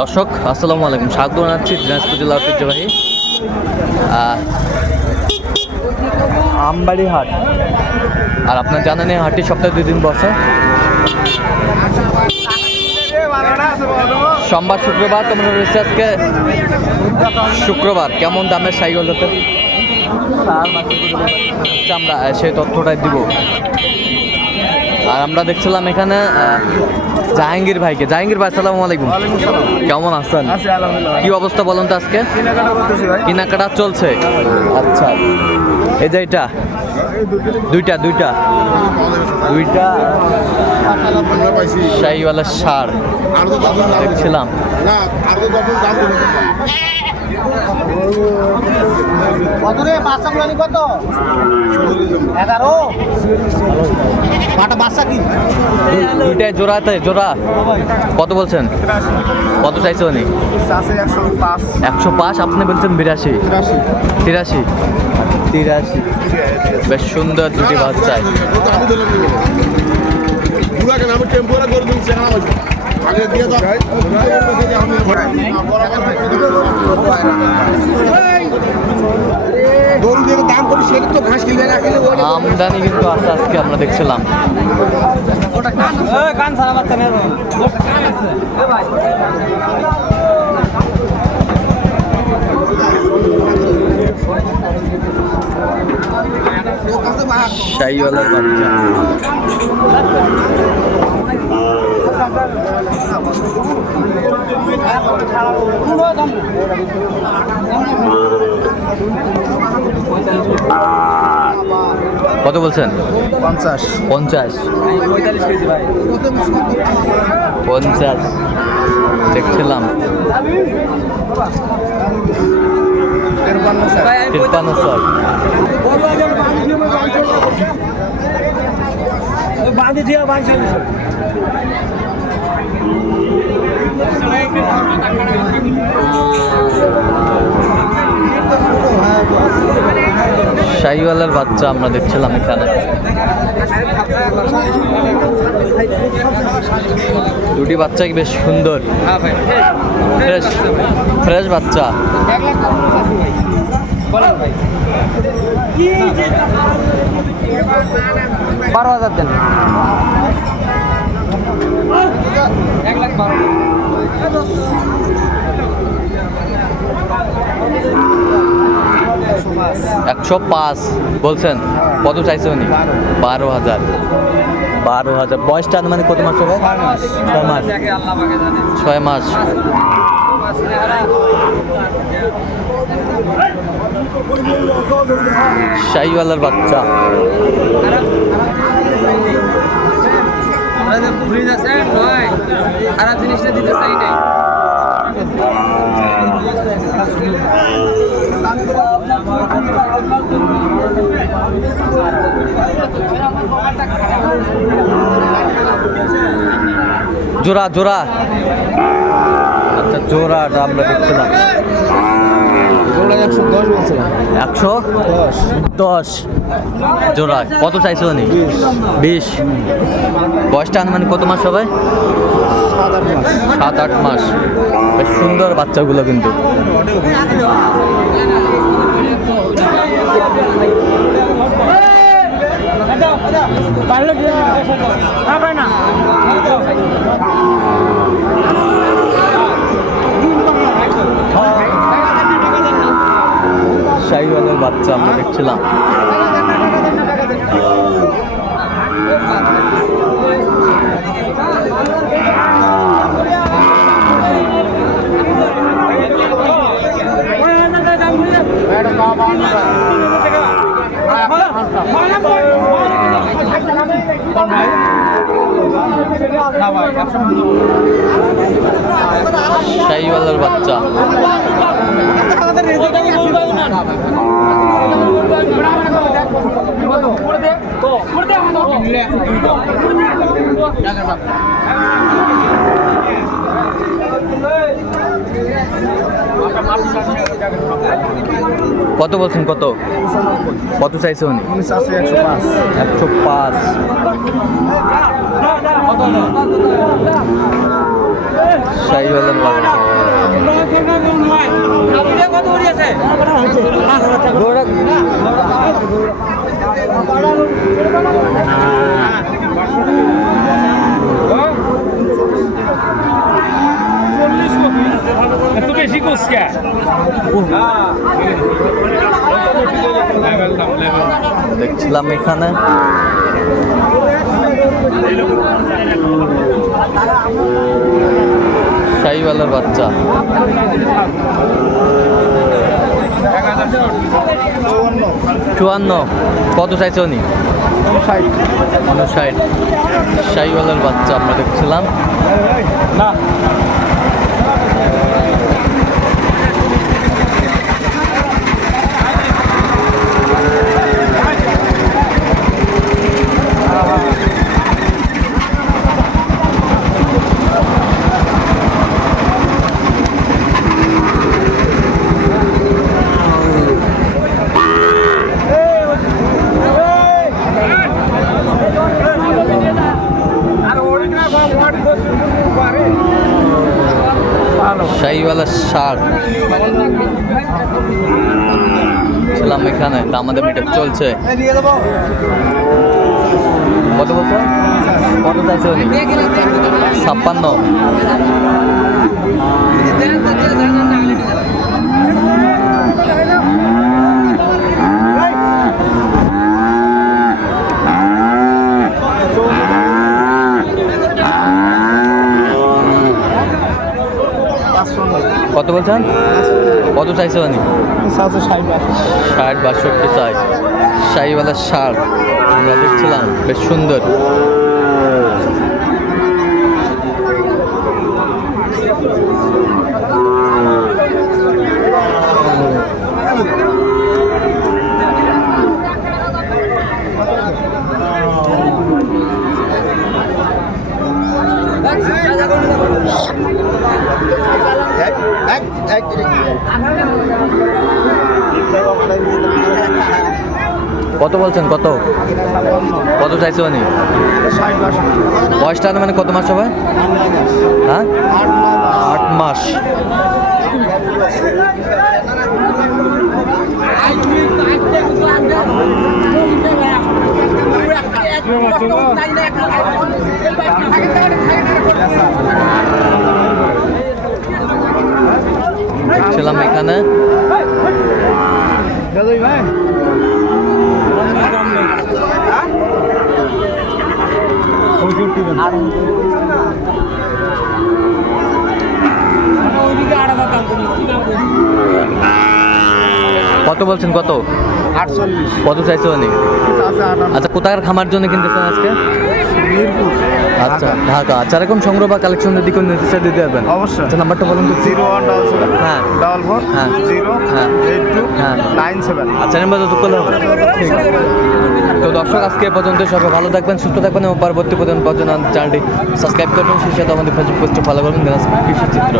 দর্শক আসসালামু আলাইকুম। স্বাগত জানাচ্ছি দিনাজপুর জেলা ঐতিহ্যবাহী আমবাড়ি হাট আর আপনার জানেন এই হাটটি সপ্তাহে দুই দিন বসে। সোমবার শুক্রবার তোমরা রয়েছে আজকে? শুক্রবার কেমন দামের সাইকেল হতে আচ্ছা, আমরা সেই তথ্যটাই দিব। আর আমরা দেখছিলাম এখানে জাহাঙ্গীর ভাইকে। জাহাঙ্গীর ভাই সালাম আলাইকুম। কেমন আছেন? কি অবস্থা বলুন তো আজকে? কেনাকাটা চলছে। আচ্ছা। এই যে এটা। দুইটা দুইটা। দুইটা। শাহিওয়ালা সার। দেখছিলাম। কত? বাচ্চা বাচ্চা বলছেন? কত চাইছে উনি? একশো পাঁচ, আপনি বলছেন বিরাশি। তিরাশি। তিরাশি। বেশ সুন্দর দুটি দিচ্ছি আগে দিয়ে দাও আমদানি কিন্তু আস্তে আজকে আমরা দেখছিলাম। বাচ্চা বাচ্চা। কত বলছেন? পঞ্চাশ। পঞ্চাশ। পঁয়তাল্লিশ কেজি ভাই। পঞ্চাশ। দেখছিলাম। তিপ্পান্ন স্যার। বাঁধি শাহিওয়ালার বাচ্চা আমরা দেখছিলাম এখানে। দুটি বাচ্চা কি বেশ সুন্দর। ফ্রেশ ফ্রেশ বাচ্চা। বারো হাজার দেন। একশো পাঁচ। বলছেন কত চাইছে উনি? বারো হাজার। বারো হাজার। বয়সটা মানে কত মাস হবে? ছয় মাস। ছয় মাস। শাহিওয়ালার বাচ্চা। খারাপ জিনিসটা দিতে চাই নাই জোড়া জোড়া। আচ্ছা জোড়াটা আমরা দেখছিলাম জোড়া একশো দশ জোড়া কত চাইছো উনি? বিশ। বয়সটা মানে কত মাস হবে? সাত আট মাস। বেশ সুন্দর বাচ্চাগুলো কিন্তু। শাহিওয়ালের বাচ্চা আমরা দেখছিলাম। শাহিওয়ালের বাচ্চা। কত বলছেন কত? কত চাইছে উনি? একশো পাঁচ। একশো পাঁচ কুচকা দেখছিলাম এখানে। শাহিওয়ালার বাচ্চা। চুয়ান্ন। কত চাইছে উনি? ষাট। শাহিওয়ালার বাচ্চা আমরা দেখছিলাম। না শাহিওয়ালা ষাট ছিলাম এখানে আমাদের মিটার চলছে। কত বছর? কত ছাপ্পান্ন। কত বলছেন? কত চাইছে উনি ষাট ষাট বাষট্টি চাই শাড়িওয়ালা ষাট আমরা দেখছিলাম বেশ সুন্দর। কত বলছেন? কত? কত চাইছে উনি? বয়সটা মানে কত মাস হবে? হ্যাঁ? আট মাস দেখছিলাম এখানে দাদুই ভাই কত বলছেন কত? আটচল্লিশ। কত চাইছে আটান্ন আচ্ছা কোথাকার খামার জন্য কিনতেছেন আজকে? আচ্ছা ঢাকা। আচ্ছা এরকম সংগ্রহ বা কালেকশনের দিকে নির্দেশে দিতে পারবেন? অবশ্যই। আচ্ছা নাম্বারটা বলুন তো। Zero one double seven. হ্যাঁ। Double four. হ্যাঁ। জিরো হ্যাঁ। এইট টু হ্যাঁ। Nine seven. আচ্ছা নাম্বার যত করলে হবে। ঠিক তো দর্শক আজকে পর্যন্ত সবাই ভালো থাকবেন সুস্থ থাকবেন এবং পরবর্তী পর্যন্ত পর্যন্ত চ্যানেলটি সাবস্ক্রাইব করবেন। সেই সাথে আমাদের ফেসবুক পেজটা ফলো করবেন। কৃষি চিত্র